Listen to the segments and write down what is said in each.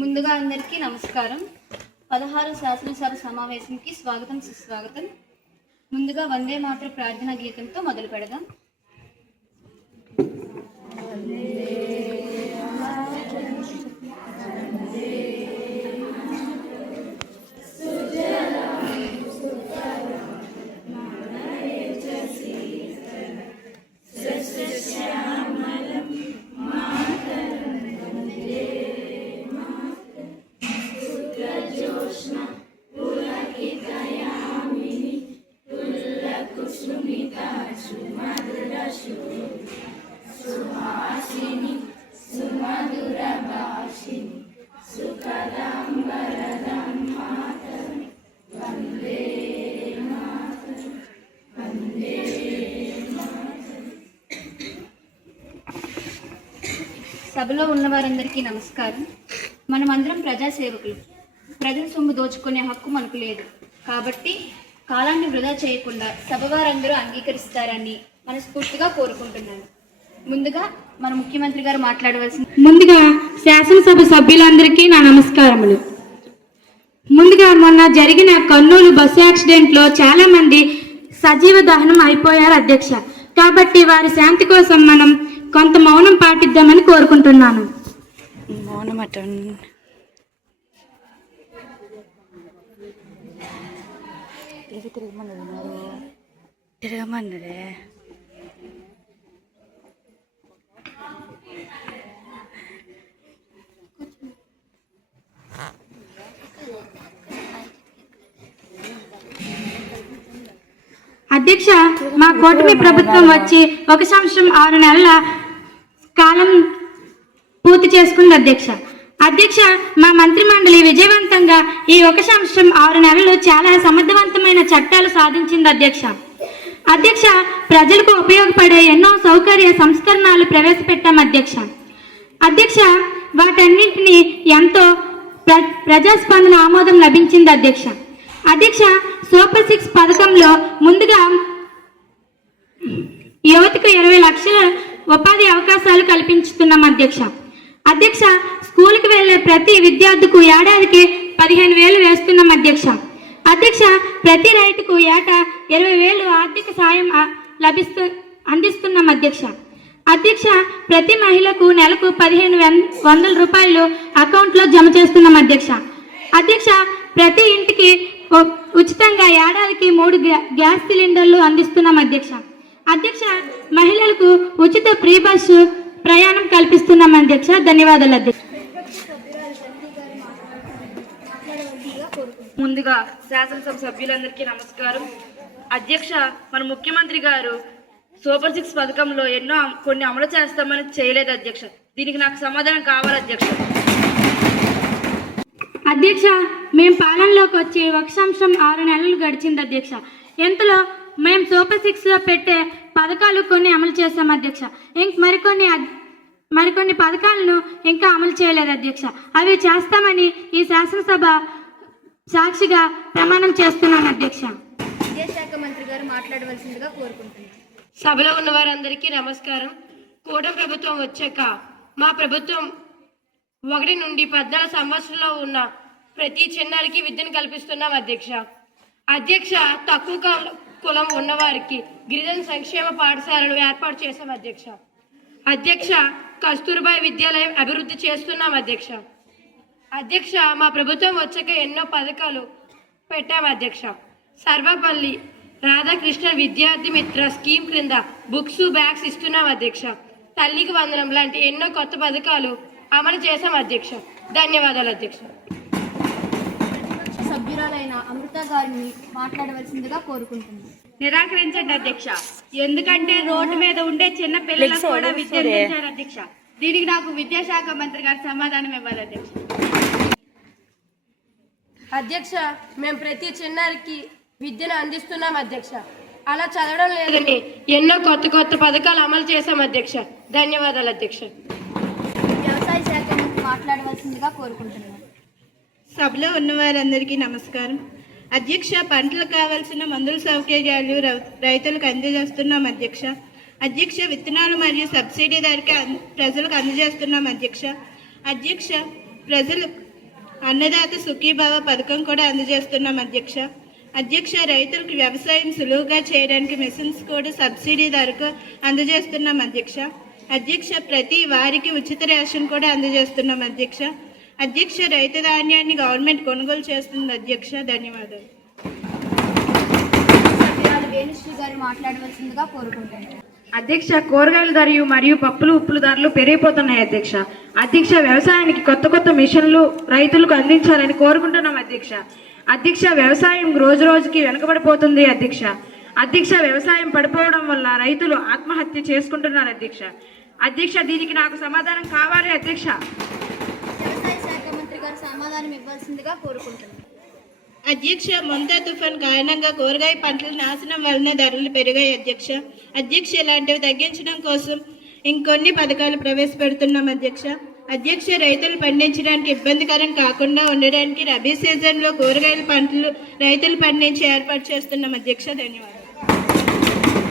ముందుగా అందరికీ నమస్కారం. 16 శాసనసభ సమావేశానికి స్వాగతం సుస్వాగతం. ముందుగా వందే మాతర ప్రార్థనా గీతంతో మొదలు పెడదాం. సభలో ఉన్న వారందరికీ నమస్కారం. మనమందరం ప్రజాసేవకులు. ప్రజల సొమ్ము దోచుకునే హక్కు మనకు లేదు. కాబట్టి కాలాన్ని వృధా చేయకుండా సభ వారందరూ అంగీకరిస్తారని మనస్ఫూర్తిగా కోరుకుంటున్నాను. ముందుగా మన ముఖ్యమంత్రి గారు ముందుగా శాసనసభ సభ్యులందరికీ నా నమస్కారములు. ముందుగా మొన్న జరిగిన కర్నూలు బస్సు యాక్సిడెంట్లో చాలా మంది సజీవ దహనం అయిపోయారు అధ్యక్ష. కాబట్టి వారి శాంతి కోసం మనం కొంత మౌనం పాటిద్దామని కోరుకుంటున్నాను. అధ్యక్ష, మా కూటమి ప్రభుత్వం వచ్చి 1 సంవత్సరం 6 నెలల కాలం పూర్తి చేసుకుంది అధ్యక్ష. అధ్యక్ష, మా మంత్రి మండలి విజయవంతంగా ఈ 1 సంవత్సరం 6 నెలలు చాలా సమర్థవంతమైన చట్టాలు సాధించింది అధ్యక్ష. అధ్యక్ష, ప్రజలకు ఉపయోగపడే ఎన్నో సౌకర్య సంస్కరణలు ప్రవేశపెట్టాం అధ్యక్ష. అధ్యక్ష, వాటన్నింటినీ ఎంతో ప్రజాస్పందన ఆమోదం లభించింది అధ్యక్ష. అధ్యక్ష, సూపర్ 6 పథకంలో ముందుగా యువతకు 20 లక్షల ఉపాధి అవకాశాలు కల్పించుతున్నాం అధ్యక్ష. అధ్యక్ష, స్కూల్కి వెళ్ళే ప్రతి విద్యార్థికి ఏడాదికి 15,000 వేస్తున్నాం అధ్యక్ష. అధ్యక్ష, ప్రతి రైతుకు ఏటా 20,000 ఆర్థిక సాయం అందిస్తున్నాం అధ్యక్ష. అధ్యక్ష, ప్రతి మహిళకు నెలకు 1,500 రూపాయలు అకౌంట్లో జమ చేస్తున్నాం అధ్యక్ష. అధ్యక్ష, ప్రతి ఇంటికి ఉచితంగా ఏడాదికి 3 గ్యాస్ సిలిండర్లు అందిస్తున్నాం అధ్యక్ష. అధ్యక్ష, మహిళలకు ఉచిత ఫ్రీ బస్సు ప్రయాణం కల్పిస్తున్నాం అధ్యక్ష. ధన్యవాదాలు అధ్యక్ష. ముందుగా శాసనసభ సభ్యులందరికీ నమస్కారం. అధ్యక్ష, మన ముఖ్యమంత్రి గారు సూపర్ 6 పథకంలో కొన్ని అమలు చేస్తామని చేయలేదు అధ్యక్ష. దీనికి నాకు సమాధానం కావాలి అధ్యక్ష. అధ్యక్ష, మేము పాలనలోకి వచ్చి 1 సంవత్సరం 6 నెలలు గడిచింది అధ్యక్ష. ఎంతలో మేము సూపర్ 6లో పెట్టే పథకాలు కొన్ని అమలు చేస్తాం అధ్యక్ష. మరికొన్ని పథకాలను ఇంకా అమలు చేయలేదు అధ్యక్ష. అవి చేస్తామని ఈ శాసనసభ సాక్షిగా ప్రమాణం చేస్తున్నాను అధ్యక్ష. విద్యాశాఖ మంత్రి గారు మాట్లాడవలసిందిగా కోరుకుంటున్నాను. సభలో ఉన్న వారందరికీ నమస్కారం. కూటమి ప్రభుత్వం వచ్చాక మా ప్రభుత్వం 1 నుండి 14 సంవత్సరంలో ఉన్న ప్రతి చిన్నారికి విద్యను కల్పిస్తున్నాం అధ్యక్ష. అధ్యక్ష, తక్కువ కులం ఉన్నవారికి గిరిజన సంక్షేమ పాఠశాలలు ఏర్పాటు చేశాం అధ్యక్ష. అధ్యక్ష, కస్తూర్బా విద్యాలయం అభివృద్ధి చేస్తున్నాం అధ్యక్ష. అధ్యక్ష, మా ప్రభుత్వం వచ్చాక ఎన్నో పథకాలు పెట్టాం అధ్యక్ష. సర్వపల్లి రాధాకృష్ణ విద్యార్థి మిత్ర స్కీమ్ క్రింద బుక్స్ బ్యాగ్స్ ఇస్తున్నాం అధ్యక్ష. తల్లికి వందనం లాంటి ఎన్నో కొత్త పథకాలు అమలు చేశాం అధ్యక్ష. ధన్యవాదాలు అధ్యక్ష. సభ్యురాలైన అమృత గారిని మాట్లాడవలసిందిగా కోరుకుంటున్నాను. నిరాకరించండి అధ్యక్ష. ఎందుకంటే రోడ్డు మీద ఉండే చిన్న పిల్లలకు కూడా విద్య అందించారు అధ్యక్ష. దీనికి నాకు విద్యాశాఖ మంత్రి గారు సమాధానం ఇవ్వాలి అధ్యక్ష. అధ్యక్ష, మేము ప్రతి చిన్నారికి విద్యను అందిస్తున్నాం అధ్యక్ష. అలా చదవడం లేదని ఎన్నో కొత్త పథకాలు అమలు చేశాం అధ్యక్ష. ధన్యవాదాలు అధ్యక్ష. వ్యవసాయ శాఖ నుంచి మాట్లాడవలసిందిగా కోరుకుంటున్నాను. సభలో ఉన్న వారందరికీ నమస్కారం. అధ్యక్ష, పంటలకు కావాల్సిన మందుల సౌకర్యాలు రైతులకు అందజేస్తున్నాం అధ్యక్ష. అధ్యక్ష, విత్తనాలు మరియు సబ్సిడీ ధరకి ప్రజలకు అందజేస్తున్నాం అధ్యక్ష. అధ్యక్ష, అన్నదాత సుఖీభావ పథకం కూడా అందజేస్తున్నాం అధ్యక్ష. అధ్యక్ష, రైతులకు వ్యవసాయం సులువుగా చేయడానికి మెషిన్స్ కూడా సబ్సిడీ ధరకు అందజేస్తున్నాం అధ్యక్ష. అధ్యక్ష, ప్రతి వారికి ఉచిత రేషన్ కూడా అందజేస్తున్నాం అధ్యక్ష. అధ్యక్ష, రైతు ధాన్యాన్ని గవర్నమెంట్ కొనుగోలు చేస్తుంది అధ్యక్ష. ధన్యవాదాలు. సభ్యురాలు వేణుశ్రీ గారు మాట్లాడవలసిందిగా కోరుకుంటున్నాను. అధ్యక్ష, కూరగాయల ధరలు మరియు పప్పులు ఉప్పుల ధరలు పెరిగిపోతున్నాయి అధ్యక్ష. అధ్యక్ష, వ్యవసాయానికి కొత్త కొత్త మిషన్లు రైతులకు అందించాలని కోరుకుంటున్నాం అధ్యక్ష. అధ్యక్ష, వ్యవసాయం రోజు రోజుకి వెనుకబడిపోతుంది అధ్యక్ష. అధ్యక్ష, వ్యవసాయం పడిపోవడం వల్ల రైతులు ఆత్మహత్య చేసుకుంటున్నారు అధ్యక్ష. అధ్యక్ష, దీనికి నాకు సమాధానం కావాలి అధ్యక్ష. వ్యవసాయ శాఖ మంత్రి గారు సమాధానం ఇవ్వాల్సిందిగా కోరుకుంటున్నాను. అధ్యక్ష, మొంతా తుఫాన్ కారణంగా కూరగాయ పంటల నాశనం వలన ధరలు పెరిగాయి అధ్యక్ష. అధ్యక్ష, ఇలాంటివి తగ్గించడం కోసం ఇంకొన్ని పథకాలు ప్రవేశపెడుతున్నాం అధ్యక్ష. అధ్యక్ష, రైతులు పండించడానికి ఇబ్బందికరం కాకుండా ఉండడానికి రబీ సీజన్లో కూరగాయల పంటలు రైతులు పండించి ఏర్పాటు చేస్తున్నాం అధ్యక్ష. ధన్యవాదాలు.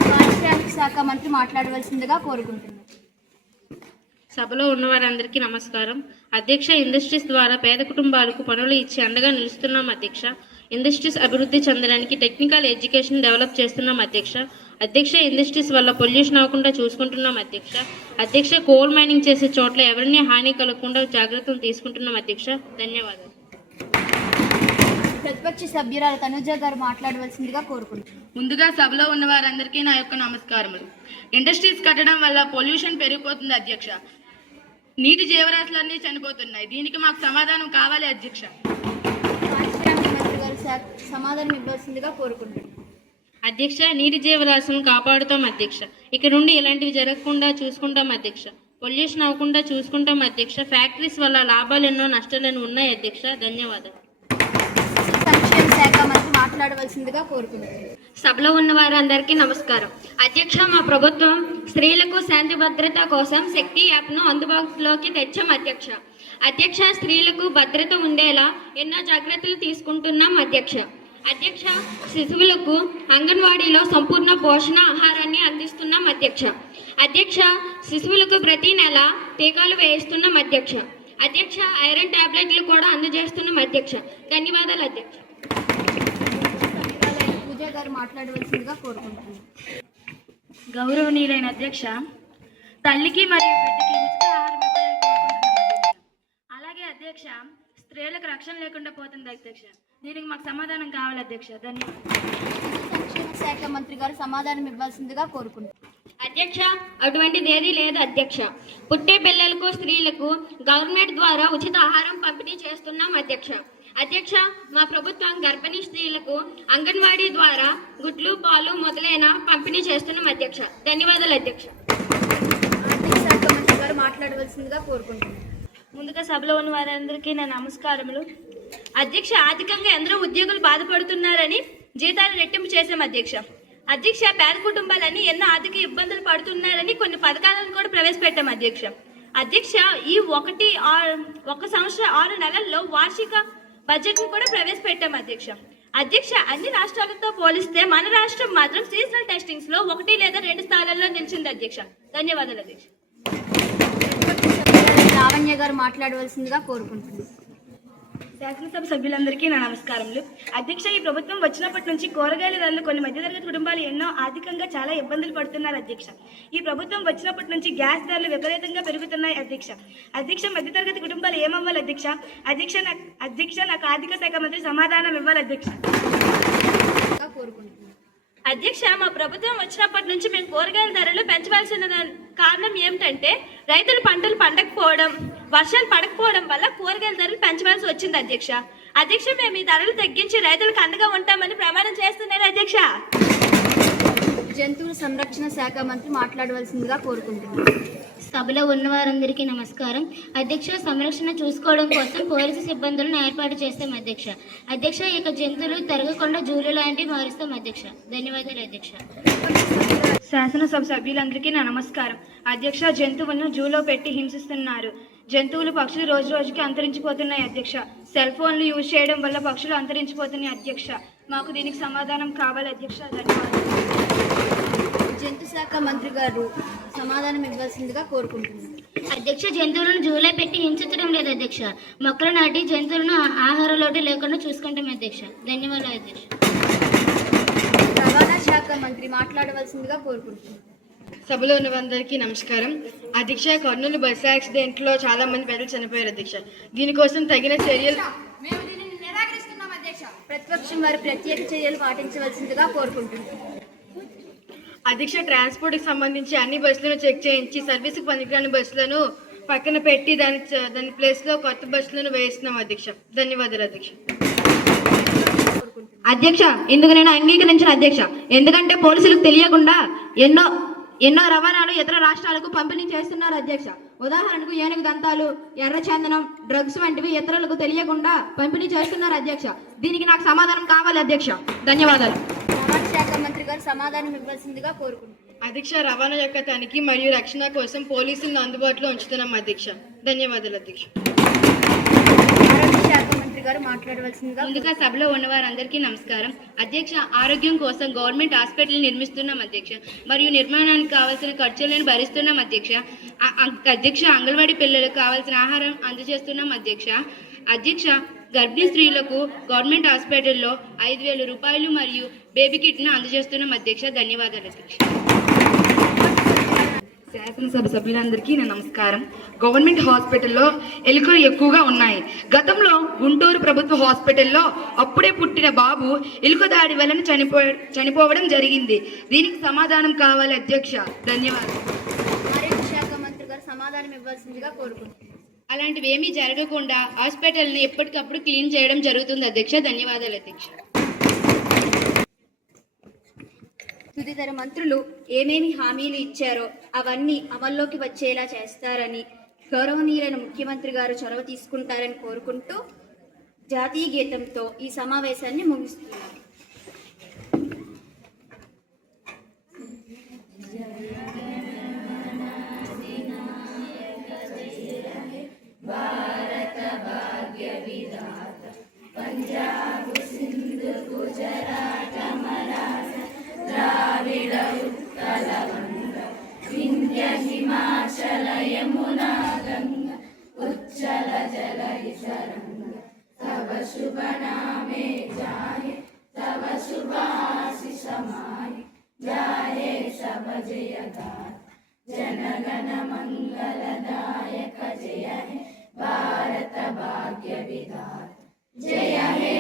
పారిశ్రామిక శాఖ మంత్రి మాట్లాడవలసిందిగా కోరుకుంటున్నాను. సభలో ఉన్నవారందరికీ నమస్కారం. అధ్యక్ష, ఇండస్ట్రీస్ ద్వారా పేద కుటుంబాలకు పనులు ఇచ్చి అండగా నిలుస్తున్నాం అధ్యక్ష. ఇండస్ట్రీస్ అభివృద్ధి చెందడానికి టెక్నికల్ ఎడ్యుకేషన్ డెవలప్ చేస్తున్నాం అధ్యక్ష. అధ్యక్ష, ఇండస్ట్రీస్ వల్ల పొల్యూషన్ అవ్వకుండా చూసుకుంటున్నాం అధ్యక్ష. అధ్యక్ష, కోల్ మైనింగ్ చేసే చోట్ల ఎవరిని హాని కలగకుండా జాగ్రత్తలు తీసుకుంటున్నాం అధ్యక్ష. ధన్యవాదాలు. ప్రతిపక్ష సభ్యురాలు తనుజ గారు మాట్లాడవలసిందిగా కోరుకుంటున్నాను. ముందుగా సభలో ఉన్న వారందరికీ నా యొక్క నమస్కారములు. ఇండస్ట్రీస్ కట్టడం వల్ల పొల్యూషన్ పెరిగిపోతుంది అధ్యక్ష. నీటి జీవరాశులన్నీ చనిపోతున్నాయి. దీనికి మాకు సమాధానం కావాలి అధ్యక్ష. పారిశ్రామిక మంత్రి గారు సమాధానం ఇవ్వాల్సిందిగా కోరుకుంటున్నాను. అధ్యక్ష, నీటి జీవరాశులను కాపాడుతాం అధ్యక్ష. ఇక నుండి ఇలాంటివి జరగకుండా చూసుకుంటాం అధ్యక్ష. పొల్యూషన్ అవ్వకుండా చూసుకుంటాం అధ్యక్ష. ఫ్యాక్టరీస్ వల్ల లాభాలు ఎన్నో నష్టాలు ఉన్నాయి అధ్యక్ష. ధన్యవాదాలు. సంక్షేమ శాఖ మంత్రి మాట్లాడవలసిందిగా కోరుకుంటున్నాను. సభలో ఉన్న వారందరికీ నమస్కారం. అధ్యక్ష, మా ప్రభుత్వం స్త్రీలకు శాంతి భద్రత కోసం శక్తి యాప్ను అందుబాటులోకి తెచ్చాం అధ్యక్ష. అధ్యక్ష, స్త్రీలకు భద్రత ఉండేలా ఎన్నో జాగ్రత్తలు తీసుకుంటున్నాం అధ్యక్ష. అధ్యక్ష, శిశువులకు అంగన్వాడీలో సంపూర్ణ పోషణ ఆహారాన్ని అందిస్తున్నాం అధ్యక్ష. అధ్యక్ష, శిశువులకు ప్రతి నెల టీకాలు వేయిస్తున్నాం అధ్యక్ష. అధ్యక్ష, ఐరన్ టాబ్లెట్లు కూడా అందజేస్తున్నాం అధ్యక్ష. ధన్యవాదాలు అధ్యక్ష. పూజ గారు మాట్లాడవలసిందిగా కోరుకుంటున్నాను. గౌరవనీయులైన అధ్యక్ష, తల్లికి మరియు బిడ్డకి ఉచిత ఆహారం ఇవ్వాలని కోరుకుంటున్నాం అధ్యక్ష. అలాగే అధ్యక్ష, స్త్రీలకు రక్షణ లేకుండా పోతుంది అధ్యక్ష. దీనికి మాకు సమాధానం కావాలి అధ్యక్ష. ధన్యవాదాలు. సంక్షేమ శాఖ మంత్రి గారు సమాధానం ఇవ్వాల్సిందిగా కోరుకుంటున్నాను. అధ్యక్ష, అటువంటిది ఏదీ లేదు అధ్యక్ష. పుట్టే పిల్లలకు స్త్రీలకు గవర్నమెంట్ ద్వారా ఉచిత ఆహారం పంపిణీ చేస్తున్నాం అధ్యక్ష. అధ్యక్ష, మా ప్రభుత్వం గర్భిణీ స్త్రీలకు అంగన్వాడీ ద్వారా గుడ్లు పాలు మొదలైన పంపిణీ చేస్తున్నాం అధ్యక్ష. ధన్యవాదాలు అధ్యక్ష. ఆర్థిక శాఖ మంత్రి గారు మాట్లాడవలసిందిగా కోరుకుంటున్నాను. ముందుగా సభలో ఉన్న వారందరికీ నా నమస్కారములు. అధ్యక్ష, ఆర్థికంగా ఎందరో ఉద్యోగులు బాధపడుతున్నారని జీతాలు రెట్టింపు చేశాం అధ్యక్ష. అధ్యక్ష, పేద కుటుంబాలని ఎన్నో ఆర్థిక ఇబ్బందులు పడుతున్నారని కొన్ని పథకాలను కూడా ప్రవేశపెట్టాం అధ్యక్ష. అధ్యక్ష, ఈ 1 సంవత్సరం 6 నెలల్లో వార్షిక బడ్జెట్ను కూడా ప్రవేశపెట్టాం అధ్యక్ష. అధ్యక్ష, అన్ని రాష్ట్రాలతో పోలిస్తే మన రాష్ట్రం మాత్రం సీజనల్ టెస్టింగ్స్ లో 1 లేదా 2 స్థానాల్లో నిలిచింది అధ్యక్ష. ధన్యవాదాలు అధ్యక్ష. లావణ్య గారు మాట్లాడవలసిందిగా కోరుకుంటున్నాను. శాసనసభ సభ్యులందరికీ నా నమస్కారములు. అధ్యక్ష, ఈ ప్రభుత్వం వచ్చినప్పటి నుంచి కూరగాయల ధరలు కొన్ని మధ్యతరగతి కుటుంబాలు ఎన్నో ఆర్థికంగా చాలా ఇబ్బందులు పడుతున్నారు అధ్యక్ష. ఈ ప్రభుత్వం వచ్చినప్పటి నుంచి గ్యాస్ ధరలు విపరీతంగా పెరుగుతున్నాయి అధ్యక్ష. అధ్యక్ష, మధ్యతరగతి కుటుంబాలు ఏమవ్వాలి అధ్యక్ష? అధ్యక్ష, నాకు ఆర్థిక శాఖ మంత్రి సమాధానం ఇవ్వాలి అధ్యక్ష. అధ్యక్ష, మా ప్రభుత్వం వచ్చినప్పటి నుంచి మేము కూరగాయల ధరలు పెంచవలసిన కారణం ఏమిటంటే రైతులు పంటలు పండకపోవడం, వర్షాలు పడకపోవడం వల్ల కూరగాయల ధరలు పెంచవలసి వచ్చింది అధ్యక్ష. అధ్యక్ష, మేము ఈ ధరలు తగ్గించి రైతులకు అండగా ఉంటామని ప్రమాణం చేస్తున్నారు అధ్యక్ష. జంతువుల సంరక్షణ శాఖ మంత్రి మాట్లాడవలసిందిగా కోరుకుంటున్నాను. సభలో ఉన్న వారందరికీ నమస్కారం. అధ్యక్ష, సంరక్షణ చూసుకోవడం కోసం పోలీసు సిబ్బందులను ఏర్పాటు చేస్తాం అధ్యక్ష. అధ్యక్ష, ఇక జంతువులు తిరగకుండా జూలు లాంటివి మారుస్తాం అధ్యక్ష. ధన్యవాదాలు అధ్యక్ష. శాసనసభ సభ్యులందరికీ నా నమస్కారం. అధ్యక్ష, జంతువులను జూలో పెట్టి హింసిస్తున్నారు. జంతువులు పక్షులు రోజు రోజుకి అంతరించిపోతున్నాయి అధ్యక్ష. సెల్ ఫోన్లు యూజ్ చేయడం వల్ల పక్షులు అంతరించిపోతున్నాయి అధ్యక్ష. మాకు దీనికి సమాధానం కావాలి అధ్యక్ష. ధన్యవాదాలు. జంతు శాఖ మంత్రి గారు సమాధానం ఇవ్వాల్సిందిగా కోరుకుంటున్నాను. అధ్యక్ష, జంతువులను జూలో పెట్టి హింసించడం లేదు అధ్యక్ష. మొక్కలు నాటి జంతువులను ఆహార లోటు లేకుండా చూసుకుంటాం అధ్యక్ష. ధన్యవాదాలు అధ్యక్ష. రవాణా శాఖ మంత్రి మాట్లాడవలసిందిగా కోరుకుంటున్నాను. సభలో ఉన్న వారందరికీ నమస్కారం. అధ్యక్ష, కర్నూలు బస్సు యాక్సిడెంట్లో చాలా మంది ప్రజలు చనిపోయారు అధ్యక్ష. దీనికోసం తగిన చర్యలు మేము దీనిని నిరాకరిస్తున్నాం అధ్యక్ష. ప్రతిపక్షం వారు ప్రత్యేక చర్యలు పాటించవలసిందిగా కోరుకుంటున్నాం. అధ్యక్ష, ట్రాన్స్పోర్ట్కి సంబంధించి అన్ని బస్సులను చెక్ చేయించి సర్వీస్కి పనికిరాని బస్సులను పక్కన పెట్టి దాని ప్లేస్లో కొత్త బస్సులను వేస్తున్నాం అధ్యక్ష. ధన్యవాదాలు అధ్యక్ష. అధ్యక్ష, ఇందుకు నేను అంగీకరించిన అధ్యక్ష. ఎందుకంటే పోలీసులకు తెలియకుండా ఎన్నో రవాణాలు ఇతర రాష్ట్రాలకు పంపిణీ చేస్తున్నారు అధ్యక్ష. ఉదాహరణకు ఏనుగు దంతాలు, ఎర్రచందనం, డ్రగ్స్ వంటివి ఇతరులకు తెలియకుండా పంపిణీ చేస్తున్నారు అధ్యక్ష. దీనికి నాకు సమాధానం కావాలి అధ్యక్ష. ధన్యవాదాలు. రవాణా శాఖ మంత్రి గారు సమాధానం ఇవ్వాల్సిందిగా కోరుకుంటున్నాను. అధ్యక్ష, రవాణా యొక్క తనిఖీ మరియు రక్షణ కోసం పోలీసులను అందుబాటులో ఉంచుతున్నాం అధ్యక్ష. ధన్యవాదాలు అధ్యక్ష. ఆరోగ్య శాఖ మంత్రి గారు మాట్లాడవలసిందిగా ముందుగా సభలో ఉన్న వారందరికీ నమస్కారం. అధ్యక్ష, ఆరోగ్యం కోసం గవర్నమెంట్ హాస్పిటల్ నిర్మిస్తున్నాం అధ్యక్ష. మరియు నిర్మాణానికి కావాల్సిన ఖర్చులను భరిస్తున్నాం అధ్యక్ష. అధ్యక్ష, అంగన్వాడీ పిల్లలకు కావాల్సిన ఆహారం అందజేస్తున్నాం అధ్యక్ష. అధ్యక్ష, గర్భిణీ స్త్రీలకు గవర్నమెంట్ హాస్పిటల్లో 5,000 రూపాయలు మరియు బేబీ కిట్ను అందజేస్తున్నాం అధ్యక్ష. ధన్యవాదాలు అధ్యక్ష. శాసనసభ సభ్యులందరికీ నా నమస్కారం. గవర్నమెంట్ హాస్పిటల్లో ఎలుకలు ఎక్కువగా ఉన్నాయి. గతంలో గుంటూరు ప్రభుత్వ హాస్పిటల్లో అప్పుడే పుట్టిన బాబు ఎలుక దాడి వలన చనిపోవడం జరిగింది. దీనికి సమాధానం కావాలి అధ్యక్ష. ధన్యవాదాలు. ఆరోగ్య శాఖ మంత్రి గారు సమాధానం ఇవ్వాల్సిందిగా కోరుకుంటున్నాను. అలాంటివి ఏమీ జరగకుండా హాస్పిటల్ని ఎప్పటికప్పుడు క్లీన్ చేయడం జరుగుతుంది అధ్యక్ష. ధన్యవాదాలు అధ్యక్ష. తుదితర మంత్రులు ఏమేమి హామీలు ఇచ్చారో అవన్నీ అమల్లోకి వచ్చేలా చేస్తారని, గౌరవనీయులైన ముఖ్యమంత్రి గారు చొరవ తీసుకుంటారని కోరుకుంటూ జాతీయ గీతంతో ఈ సమావేశాన్ని ముగిస్తున్నాను. జయ హే